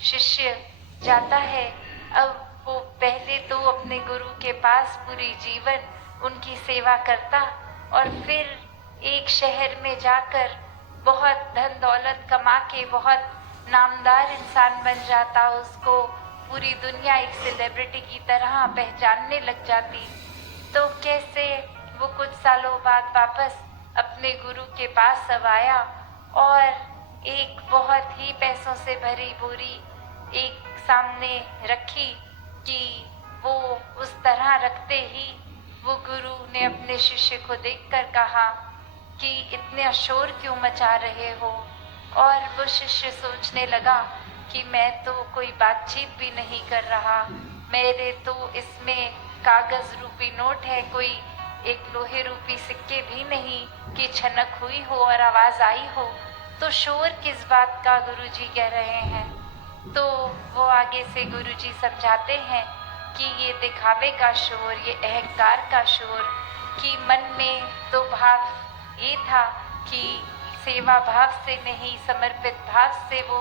शिष्य जाता है। अब वो पहले तो अपने गुरु के पास पूरी जीवन उनकी सेवा करता और फिर एक शहर में जाकर बहुत धन दौलत कमा के बहुत नामदार इंसान बन जाता। उसको पूरी दुनिया एक सेलिब्रिटी की तरह पहचानने लग जाती। तो कैसे वो कुछ सालों बाद वापस अपने गुरु के पास अब आया और एक बहुत ही पैसों से भरी बोरी एक सामने रखी कि वो उस तरह रखते ही वो गुरु ने अपने शिष्य को देखकर कहा कि इतने शोर क्यों मचा रहे हो। और वो शिष्य सोचने लगा कि मैं तो कोई बातचीत भी नहीं कर रहा, मेरे तो इसमें कागज रूपी नोट है, कोई एक लोहे रूपी सिक्के भी नहीं कि छनक हुई हो और आवाज आई हो, तो शोर किस बात का गुरुजी कह रहे हैं। तो वो आगे से गुरुजी समझाते हैं कि ये दिखावे का शोर, ये अहंकार का शोर, कि मन में तो भाव ये था कि सेवा भाव से नहीं, समर्पित भाव से वो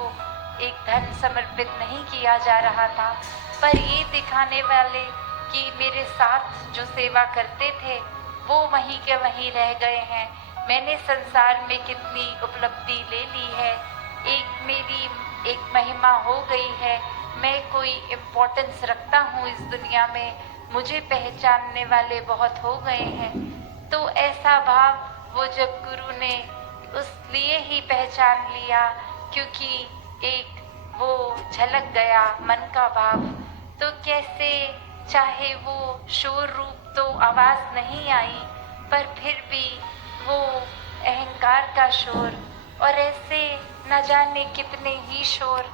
एक धन समर्पित नहीं किया जा रहा था, पर ये दिखाने वाले कि मेरे साथ जो सेवा करते थे वो वहीं के वहीं रह गए हैं। मैंने संसार में कितनी उपलब्धि ले ली है, एक मेरी एक महिमा हो गई है, मैं कोई इम्पोर्टेंस रखता हूँ इस दुनिया में, मुझे पहचानने वाले बहुत हो गए हैं। तो ऐसा भाव वो जब गुरु ने उस लिए ही पहचान लिया क्योंकि एक वो झलक गया मन का भाव। तो कैसे चाहे वो शोर रूप तो आवाज नहीं आई, पर फिर भी वो अहंकार का शोर, और ऐसे न जाने कितने ही शोर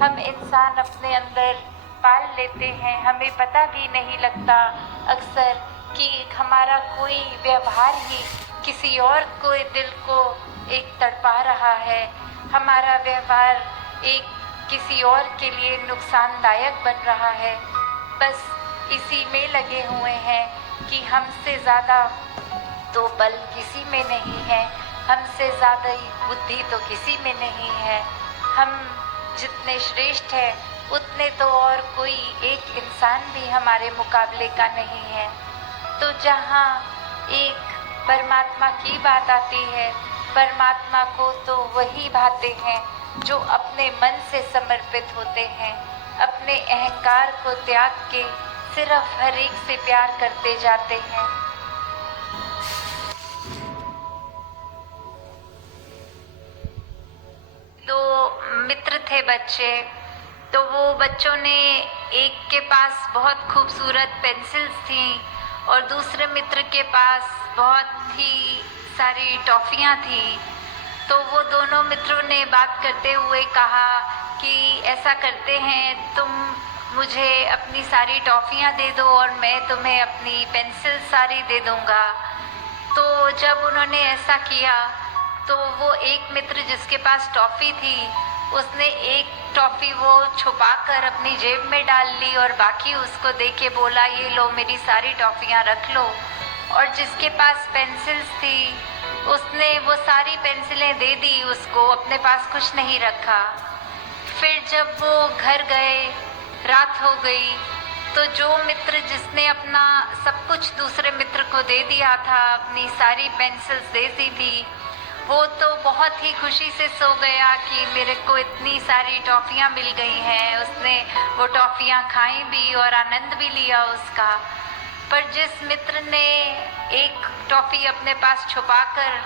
हम इंसान अपने अंदर पाल लेते हैं, हमें पता भी नहीं लगता अक्सर कि हमारा कोई व्यवहार ही किसी और को दिल को एक तड़पा रहा है, हमारा व्यवहार एक किसी और के लिए नुकसानदायक बन रहा है। बस इसी में लगे हुए हैं कि हमसे ज़्यादा तो बल किसी में नहीं है, हमसे ज़्यादा ही बुद्धि तो किसी में नहीं है, हम जितने श्रेष्ठ हैं उतने तो और कोई एक इंसान भी हमारे मुकाबले का नहीं है। तो जहाँ एक परमात्मा की बात आती है, परमात्मा को तो वही भाते हैं जो अपने मन से समर्पित होते हैं, अपने अहंकार को त्याग के सिर्फ हर एक से प्यार करते जाते हैं। दो मित्र थे बच्चे, तो वो बच्चों ने एक के पास बहुत खूबसूरत पेंसिल्स थी और दूसरे मित्र के पास बहुत ही सारी टॉफ़ियाँ थी। तो वो दोनों मित्रों ने बात करते हुए कहा कि ऐसा करते हैं, तुम मुझे अपनी सारी टॉफ़ियाँ दे दो और मैं तुम्हें अपनी पेंसिल सारी दे दूँगा। तो जब उन्होंने ऐसा किया तो वो एक मित्र जिसके पास टॉफ़ी थी उसने एक टॉफ़ी वो छुपा कर अपनी जेब में डाल ली और बाकी उसको दे के बोला, ये लो मेरी सारी टॉफ़ियाँ रख लो। और जिसके पास पेंसिल्स थी उसने वो सारी पेंसिलें दे दी उसको, अपने पास कुछ नहीं रखा। फिर जब वो घर गए, रात हो गई, तो जो मित्र जिसने अपना सब कुछ दूसरे मित्र को दे दिया था, अपनी सारी पेंसिल्स दे दी थी, वो तो बहुत ही खुशी से सो गया कि मेरे को इतनी सारी टॉफ़ियाँ मिल गई हैं। उसने वो टॉफ़ियाँ खाई भी और आनंद भी लिया उसका। पर जिस मित्र ने एक टॉफ़ी अपने पास छुपाकर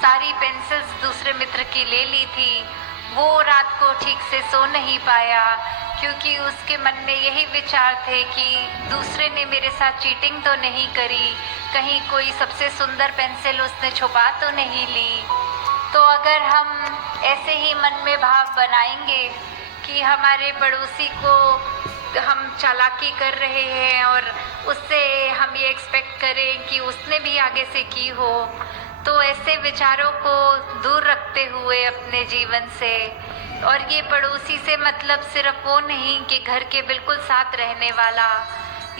सारी पेंसिल्स दूसरे मित्र की ले ली थी, वो रात को ठीक से सो नहीं पाया क्योंकि उसके मन में यही विचार थे कि दूसरे ने मेरे साथ चीटिंग तो नहीं करी, कहीं कोई सबसे सुंदर पेंसिल उसने छुपा तो नहीं ली। तो अगर हम ऐसे ही मन में भाव बनाएंगे कि हमारे पड़ोसी को हम चालाकी कर रहे हैं और उससे हम ये एक्सपेक्ट करें कि उसने भी आगे से की हो, तो ऐसे विचारों को दूर रखते हुए अपने जीवन से, और ये पड़ोसी से मतलब सिर्फ वो नहीं कि घर के बिल्कुल साथ रहने वाला,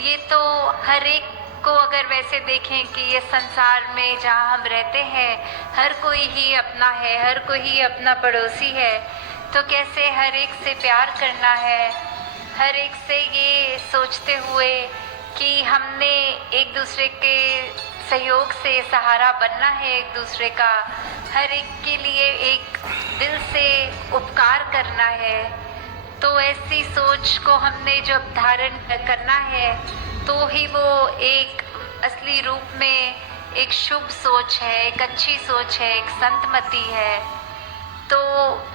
ये तो हर एक को अगर वैसे देखें कि ये संसार में जहाँ हम रहते हैं हर कोई ही अपना है, हर कोई ही अपना पड़ोसी है। तो कैसे हर एक से प्यार करना है, हर एक से ये सोचते हुए कि हमने एक दूसरे के सहयोग से सहारा बनना है एक दूसरे का, हर एक के लिए एक दिल से उपकार करना है। तो ऐसी सोच को हमने जब धारण करना है तो ही वो एक असली रूप में एक शुभ सोच है, एक अच्छी सोच है, एक संतमति है। तो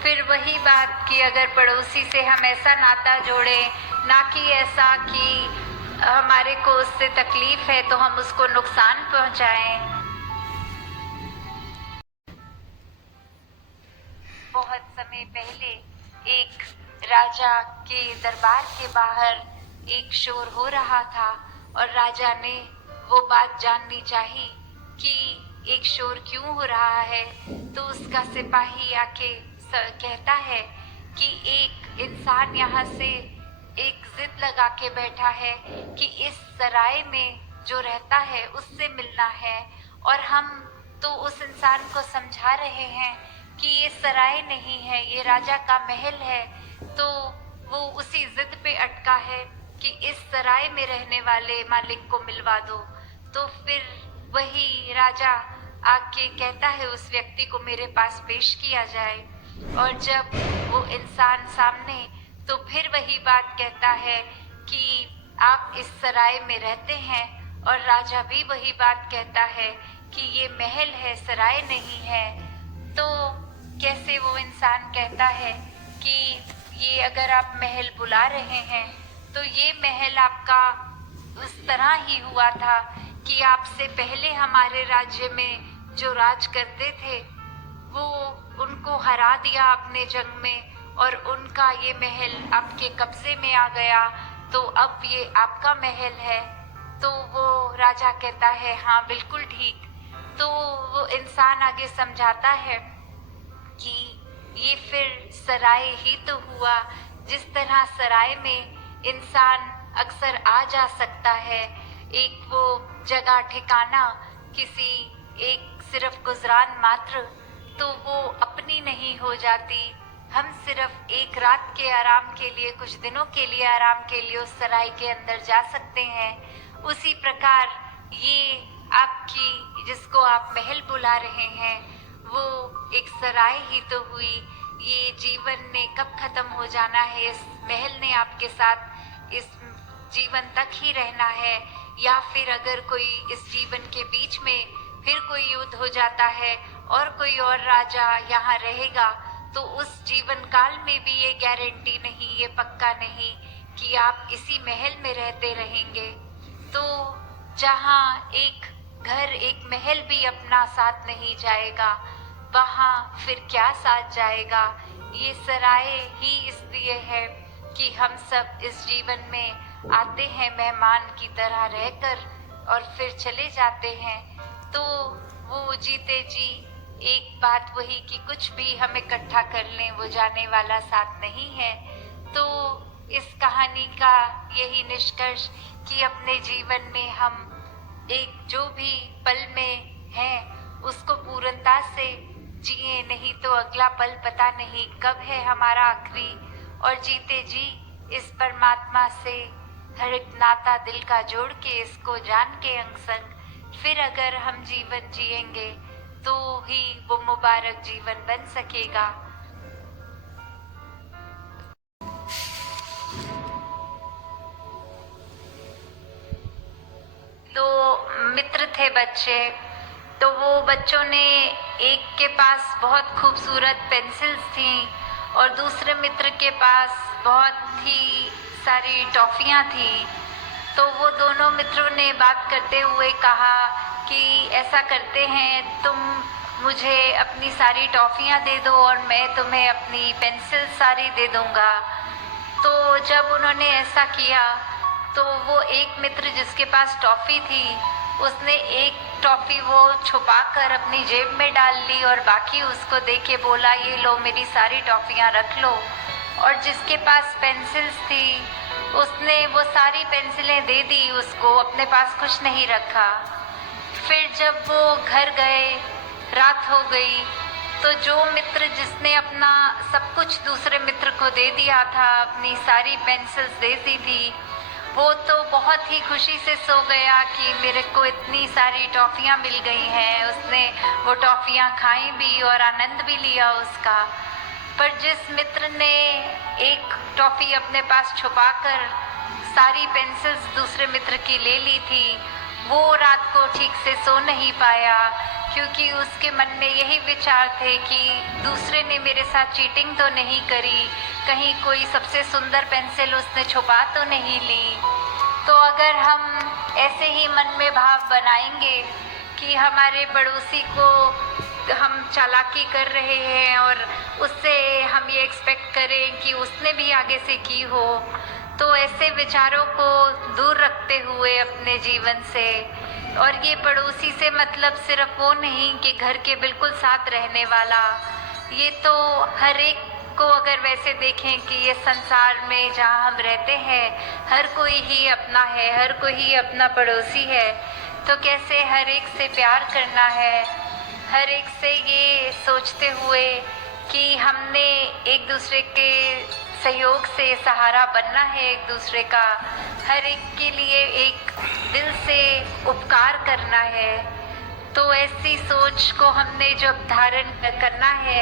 फिर वही बात कि अगर पड़ोसी से हम ऐसा नाता जोड़ें, ना कि ऐसा कि हमारे को उससे तकलीफ है तो हम उसको नुकसान पहुंचाएं। बहुत समय पहले एक राजा के दरबार के बाहर एक शोर हो रहा था और राजा ने वो बात जाननी चाहिए कि एक शोर क्यों हो रहा है। तो उसका सिपाही आके कहता है कि एक इंसान यहाँ से एक जिद लगा के बैठा है कि इस सराय में जो रहता है उससे मिलना है, और हम तो उस इंसान को समझा रहे हैं कि ये सराय नहीं है, ये राजा का महल है। तो वो उसी जिद पे अटका है कि इस सराय में रहने वाले मालिक को मिलवा दो। तो फिर वही राजा आके कहता है उस व्यक्ति को मेरे पास पेश किया जाए, और जब वो इंसान सामने, तो फिर वही बात कहता है कि आप इस सराय में रहते हैं, और राजा भी वही बात कहता है कि ये महल है, सराय नहीं है। तो कैसे वो इंसान कहता है कि ये अगर आप महल बुला रहे हैं तो ये महल आपका उस तरह ही हुआ था कि आपसे पहले हमारे राज्य में जो राज करते थे वो उनको हरा दिया आपने जंग में, और उनका ये महल आपके कब्जे में आ गया, तो अब ये आपका महल है। तो वो राजा कहता है हाँ बिल्कुल ठीक। तो वो इंसान आगे समझाता है कि ये फिर सराय ही तो हुआ, जिस तरह सराय में इंसान अक्सर आ जा सकता है, एक वो जगह ठिकाना किसी एक सिर्फ गुजरान मात्र, तो वो अपनी नहीं हो जाती। हम सिर्फ एक रात के आराम के लिए, कुछ दिनों के लिए आराम के लिए उस सराय के अंदर जा सकते हैं। उसी प्रकार ये आपकी, जिसको आप महल बुला रहे हैं, वो एक सराय ही तो हुई। ये जीवन ने कब खत्म हो जाना है, इस महल ने आपके साथ इस जीवन तक ही रहना है, या फिर अगर कोई इस जीवन के बीच में फिर कोई युद्ध हो जाता है और कोई और राजा यहाँ रहेगा, तो उस जीवन काल में भी ये गारंटी नहीं, ये पक्का नहीं कि आप इसी महल में रहते रहेंगे। तो जहाँ एक घर, एक महल भी अपना साथ नहीं जाएगा, वहाँ फिर क्या साथ जाएगा। ये सराय ही इसलिए है कि हम सब इस जीवन में आते हैं मेहमान की तरह रहकर और फिर चले जाते हैं। तो वो जीते जी एक बात वही कि कुछ भी हम इकट्ठा कर लें, वो जाने वाला साथ नहीं है। तो इस कहानी का यही निष्कर्ष कि अपने जीवन में हम एक जो भी पल में हैं उसको पूर्णता से जिए, नहीं तो अगला पल पता नहीं कब है हमारा आखिरी। और जीते जी इस परमात्मा से हर एक नाता दिल का जोड़ के, इसको जान के अंग संग फिर अगर हम जीवन जिएंगे तो ही वो मुबारक जीवन बन सकेगा। तो मित्र थे बच्चे, तो वो बच्चों ने, एक के पास बहुत खूबसूरत पेंसिल्स थी और दूसरे मित्र के पास बहुत ही सारी टॉफियाँ थी। तो वो दोनों मित्रों ने बात करते हुए कहा कि ऐसा करते हैं, तुम मुझे अपनी सारी टॉफियाँ दे दो और मैं तुम्हें अपनी पेंसिल सारी दे दूँगा। तो जब उन्होंने ऐसा किया तो वो एक मित्र जिसके पास टॉफ़ी थी, उसने एक टॉफ़ी वो छुपा कर अपनी जेब में डाल ली और बाकी उसको दे के बोला ये लो मेरी सारी टॉफ़ियाँ रख लो। और जिसके पास पेंसिल्स थी उसने वो सारी पेंसिलें दे दी उसको, अपने पास कुछ नहीं रखा। फिर जब वो घर गए, रात हो गई, तो जो मित्र जिसने अपना सब कुछ दूसरे मित्र को दे दिया था, अपनी सारी पेंसिल्स दे दी थी, वो तो बहुत ही खुशी से सो गया कि मेरे को इतनी सारी टॉफ़ियाँ मिल गई हैं। उसने वो टॉफ़ियाँ खाई भी और आनंद भी लिया उसका। पर जिस मित्र ने एक टॉफ़ी अपने पास छुपाकर सारी पेंसिल्स दूसरे मित्र की ले ली थी, वो रात को ठीक से सो नहीं पाया, क्योंकि उसके मन में यही विचार थे कि दूसरे ने मेरे साथ चीटिंग तो नहीं करी, कहीं कोई सबसे सुंदर पेंसिल उसने छुपा तो नहीं ली। तो अगर हम ऐसे ही मन में भाव बनाएंगे कि हमारे पड़ोसी को हम चालाकी कर रहे हैं और उससे हम ये एक्सपेक्ट करें कि उसने भी आगे से की हो, तो ऐसे विचारों को दूर रखते हुए अपने जीवन से, और ये पड़ोसी से मतलब सिर्फ वो नहीं कि घर के बिल्कुल साथ रहने वाला, ये तो हर एक को अगर वैसे देखें कि ये संसार में जहाँ हम रहते हैं हर कोई ही अपना है, हर कोई ही अपना पड़ोसी है, तो कैसे हर एक से प्यार करना है, हर एक से ये सोचते हुए कि हमने एक दूसरे के सहयोग से सहारा बनना है एक दूसरे का, हर एक के लिए एक दिल से उपकार करना है। तो ऐसी सोच को हमने जब धारण करना है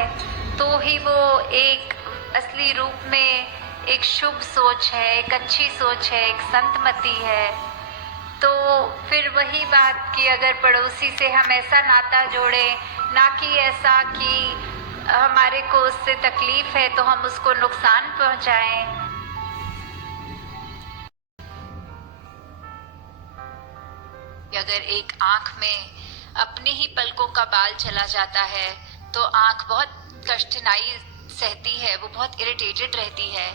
तो ही वो एक असली रूप में एक शुभ सोच है, एक अच्छी सोच है, एक संतमति है। तो फिर वही बात कि अगर पड़ोसी से हम ऐसा नाता जोड़ें, ना कि ऐसा कि हमारे को उससे तकलीफ है तो हम उसको नुकसान पहुंचाएं। अगर एक आंख में अपने ही पलकों का बाल चला जाता है तो आंख बहुत कठिनाई सहती है, वो बहुत इरिटेटेड रहती है,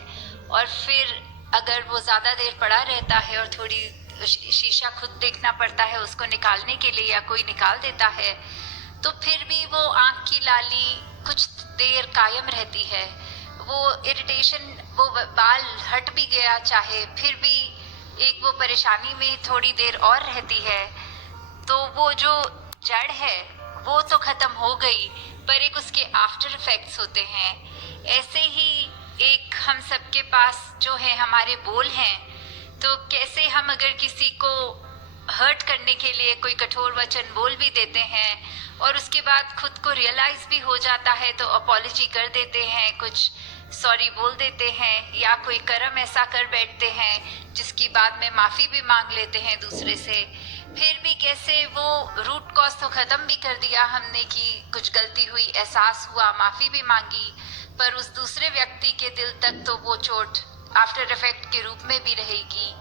और फिर अगर वो ज़्यादा देर पड़ा रहता है और थोड़ी शीशा खुद देखना पड़ता है उसको निकालने के लिए, या कोई निकाल देता है, तो फिर भी वो आंख की लाली कुछ देर कायम रहती है। वो इरिटेशन, वो बाल हट भी गया चाहे, फिर भी एक वो परेशानी में थोड़ी देर और रहती है। तो वो जो जड़ है वो तो ख़त्म हो गई, पर एक उसके आफ्टर इफेक्ट्स होते हैं। ऐसे ही एक हम सबके पास जो है हमारे बोल हैं, तो कैसे हम अगर किसी को हर्ट करने के लिए कोई कठोर वचन बोल भी देते हैं और उसके बाद खुद को रियलाइज भी हो जाता है तो अपॉलॉजी कर देते हैं, कुछ सॉरी बोल देते हैं, या कोई कर्म ऐसा कर बैठते हैं जिसकी बाद में माफ़ी भी मांग लेते हैं दूसरे से, फिर भी कैसे वो रूट कॉज तो ख़त्म भी कर दिया हमने कि कुछ गलती हुई, एहसास हुआ, माफ़ी भी मांगी, पर उस दूसरे व्यक्ति के दिल तक तो वो चोट आफ्टर इफेक्ट के रूप में भी रहेगी।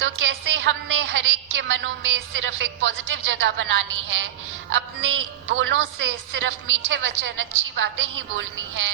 तो कैसे हमने हर एक के मनों में सिर्फ एक पॉजिटिव जगह बनानी है, अपने बोलों से सिर्फ मीठे वचन, अच्छी बातें ही बोलनी है,